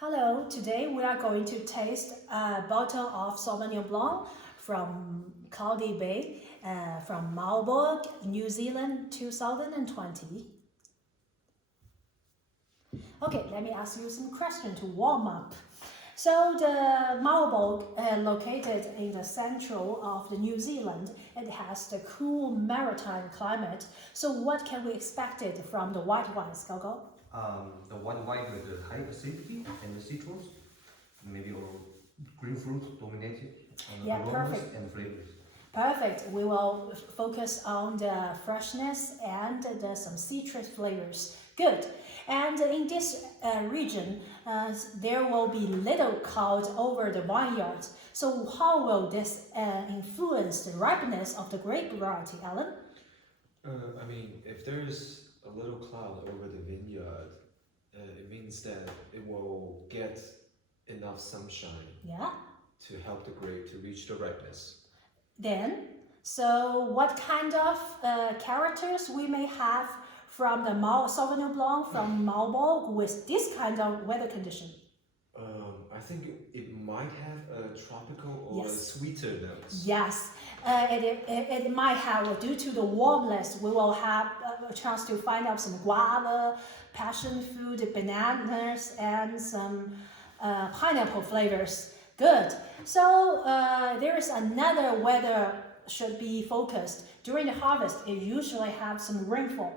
Hello, today we are going to taste a bottle of Sauvignon Blanc from Cloudy Bay from Marlborough, New Zealand 2020. Okay, let me ask you some questions to warm up. So the Marlborough, located in the central of the New Zealand, it has the cool maritime climate. So what can we expect it from the white wines, Gogo? The white wine with the high acidity and the citrus, maybe or green fruit dominated Yeah, aromas perfect. and flavors. Perfect. We will focus on the freshness and some citrus flavors. Good. And in this region, there will be little cloud over the vineyards. So how will this influence the ripeness of the grape variety, Alan? If there's a little cloud over the vineyard, it means that it will get enough sunshine Yeah. to help the grape to reach the ripeness. Then, so what kind of characters we may have from the Sauvignon Blanc from Marlborough with this kind of weather condition? I think it might have a tropical or Yes. a sweeter notes. Yes, it might have, due to the warmness, we will have a chance to find out some guava, passion fruit, bananas, and some pineapple flavors. Good. So there is another weather should be focused. During the harvest, it usually have some rainfall.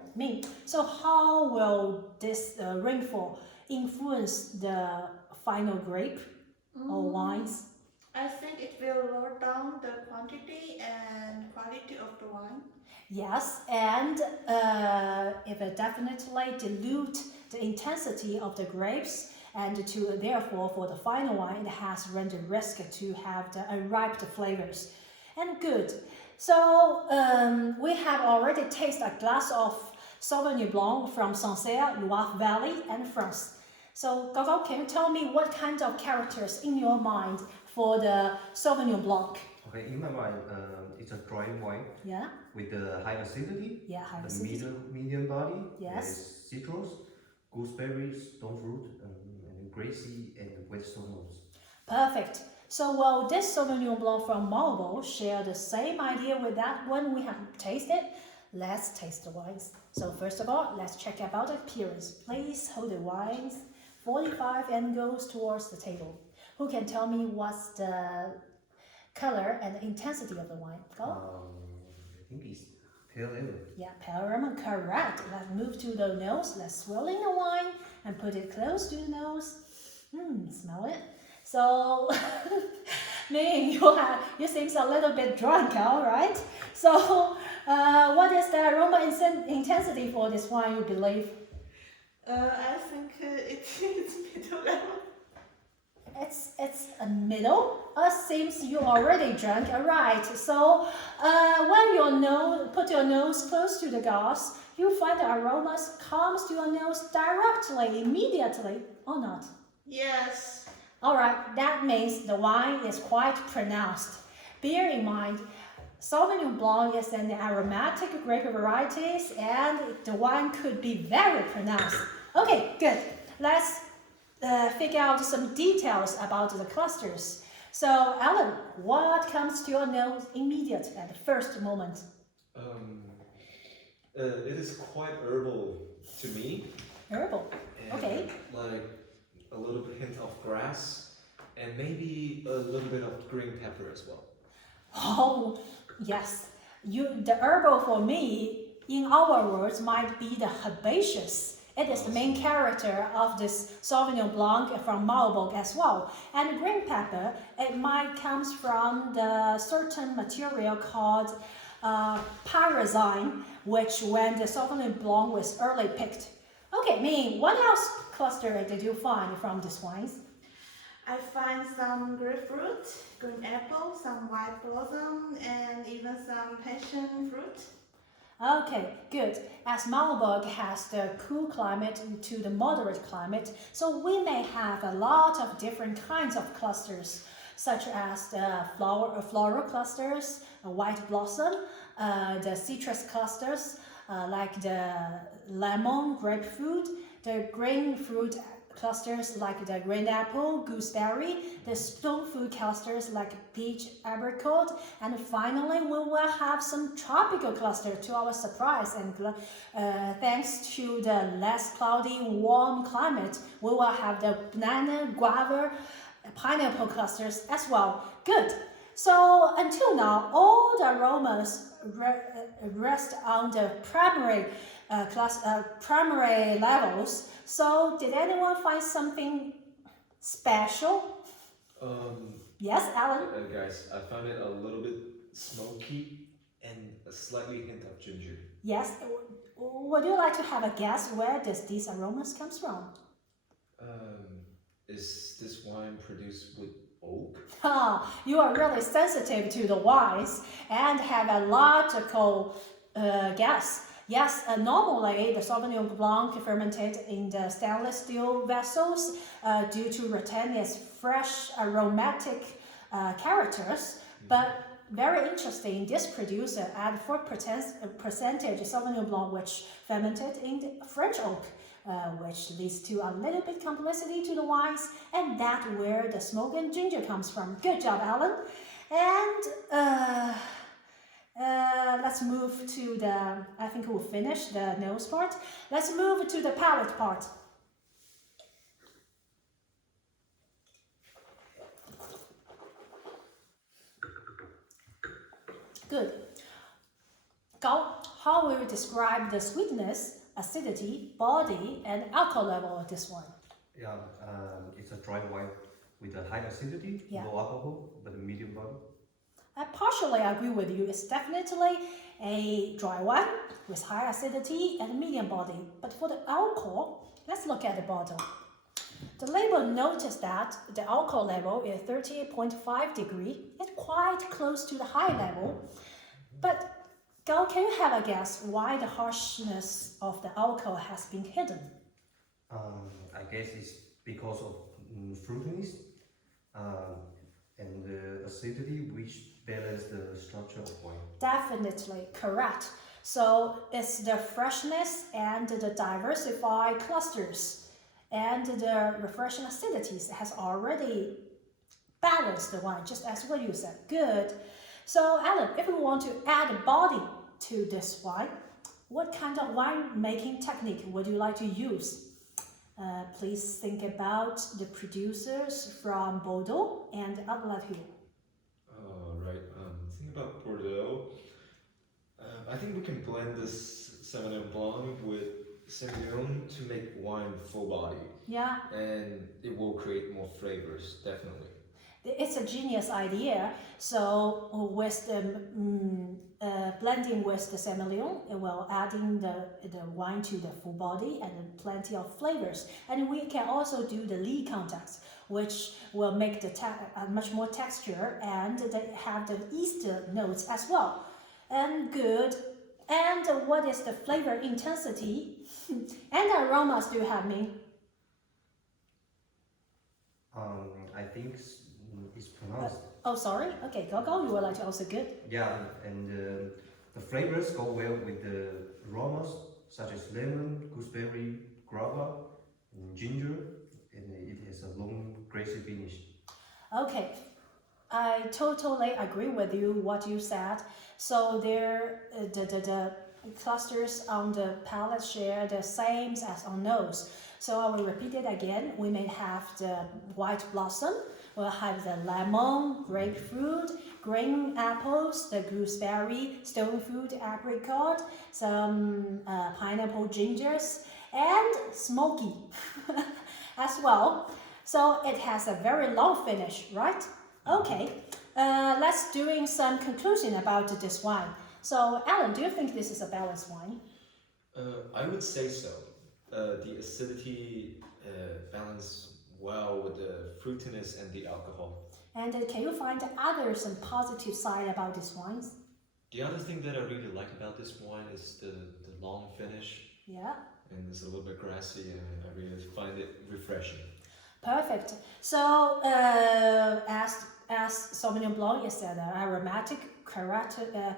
So how will this rainfall influence the final grape or wines? I think it will lower down the quantity and quality of the wine. Yes, and it will definitely dilute the intensity of the grapes, and to therefore for the final wine it has run the risk to have the unripe flavors. And good. So we have already tasted a glass of Sauvignon Blanc from Sancerre, Loire Valley, and France. So Gogo, can you tell me what kind of characters in your mind for the Sauvignon Blanc? Okay, in my mind, it's a dry wine Yeah, with the high acidity, yeah, high the acidity. medium body, Yes. there's citrus, gooseberries, stone fruit, and gracy and wet stone notes. Perfect. So will this Sauvignon Blanc from Marlborough share the same idea with that one we have tasted? Let's taste the wines. So first of all, let's check about the appearance. Please hold the wines 45 and goes towards the table. Who can tell me what's the color and the intensity of the wine? Go. I think it's pale ale. Yeah, pale lemon, correct. Let's move to the nose. Let's swirl in the wine and put it close to the nose. Smell it. So, you seems a little bit drunk, all right? So, what is the aroma intensity for this wine, you believe? I think it's middle level. It's a middle. Seems you already drunk, all right? So, when put your nose close to the glass, you find the aromas comes to your nose directly, immediately, or not? Yes. All right, that means the wine is quite pronounced. Bear in mind, Sauvignon Blanc is an aromatic grape variety, and the wine could be very pronounced. Okay, good. Let's figure out some details about the clusters. So, Alan, what comes to your nose immediately at the first moment? It is quite herbal to me. Herbal. And Okay. Like a little hint of grass and maybe a little bit of green pepper as well. Oh, yes. The herbal for me, in our words, might be the herbaceous. It is the main character of this Sauvignon Blanc from Marlborough as well. And green pepper, it might comes from the certain material called pyrazine, which when the Sauvignon Blanc was early picked. Okay, what else cluster did you find from these wines? I find some grapefruit, green apple, some white blossom, and even some passion fruit. Okay, good. As Marlborough has the cool climate to the moderate climate, so we may have a lot of different kinds of clusters, such as the floral clusters, white blossom, the citrus clusters, like the lemon, grapefruit, the green fruit clusters like the green apple, gooseberry, the stone fruit clusters like peach, apricot, and finally we will have some tropical cluster to our surprise. And thanks to the less cloudy, warm climate, we will have the banana, guava, pineapple clusters as well. Good. So until now, all the aromas rest on the primary levels. So did anyone find something special? Yes, Alan? Guys, I found it a little bit smoky and a slightly hint of ginger. Yes. Would you like to have a guess where these aromas comes from? Is this wine produced with oak? You are really sensitive to the wines and have a logical guess. Yes, normally the Sauvignon Blanc fermented in the stainless steel vessels due to retain its fresh aromatic characters. But very interesting, this producer added 4% Sauvignon Blanc which fermented in the French oak. Which leads to a little bit complexity to the wines, and that's where the smoke and ginger comes from. Good job, Alan. And let's move to the, I think we'll finish the nose part. Let's move to the palate part. Good. Gao, how will you describe the sweetness, acidity, body, and alcohol level of this wine? Yeah, it's a dry wine with a high acidity, Yeah. low alcohol, but a medium body. I partially agree with you. It's definitely a dry wine with high acidity and medium body. But for the alcohol, let's look at the bottle. The label noticed that the alcohol level is 38.5 degree. It's quite close to the high level. But Gao, can you have a guess why the harshness of the alcohol has been hidden? I guess it's because of fruitiness and the acidity which balance the structure of wine. Definitely correct. So it's the freshness and the diversified clusters and the refreshing acidities has already balanced the wine, just as what you said. Good. So Alan, if we want to add a body to this wine, what kind of winemaking technique would you like to use? Please think about the producers from Bordeaux and Adelaide. Right. Think about Bordeaux. I think we can blend this Sauvignon Blanc with Semillon to make wine full body. Yeah. And it will create more flavors, definitely. It's a genius idea. So with the blending with the Semillon, well, adding the wine to the full body and plenty of flavors. And we can also do the lead context, which will make the much more texture and they have the yeast notes as well. And good. And what is the flavor intensity and aromas do you have, Ming? I think it's pronounced. Oh, sorry. Okay, Go. You would like to also good. Yeah, and the flavors go well with the aromas such as lemon, gooseberry, guava, and ginger, and it has a long, grassy finish. Okay, I totally agree with you what you said. So there, the clusters on the palate share the same as on nose. So I will repeat it again. We may have the white blossom. We'll have the lemon, grapefruit, green apples, the gooseberry, stone fruit, apricot, some pineapple gingers, and smoky as well. So it has a very long finish, right? Okay, let's doing some conclusion about this wine. So Alan, do you think this is a balanced wine? I would say so. The acidity balance well with the fruitiness and the alcohol. And can you find some positive side about these wines? The other thing that I really like about this wine is the long finish. Yeah. And it's a little bit grassy and I really find it refreshing. Perfect. So as Sauvignon Blanc is an aromatic character,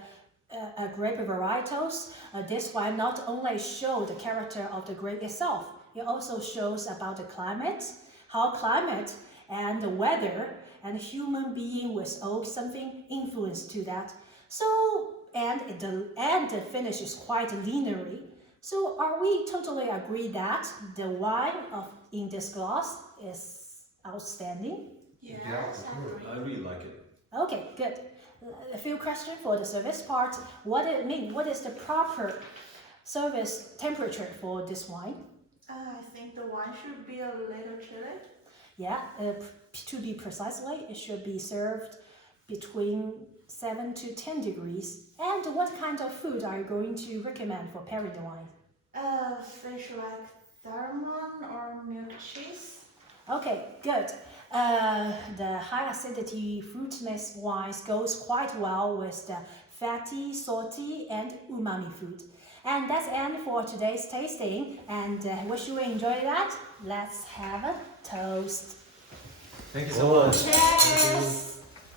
grape varietals, this wine not only show the character of the grape itself, it also shows about the climate, how climate and the weather and human being was all something influence to that. So, and the finish is quite linearly. So are we totally agree that the wine in this glass is outstanding? Yes, Yeah, agree. I really like it. Okay, good. A few questions for the service part. What it mean? What is the proper service temperature for this wine? I think the wine should be a little chilly. Yeah, to be precisely, it should be served between 7 to 10 degrees. And what kind of food are you going to recommend for pairing the wine? Fish like salmon or milk cheese. Okay, good. The high acidity fruitiness wines goes quite well with the fatty, salty, and umami food. And that's the end for today's tasting. And wish you enjoy that. Let's have a toast. Thank you so much. Cheers!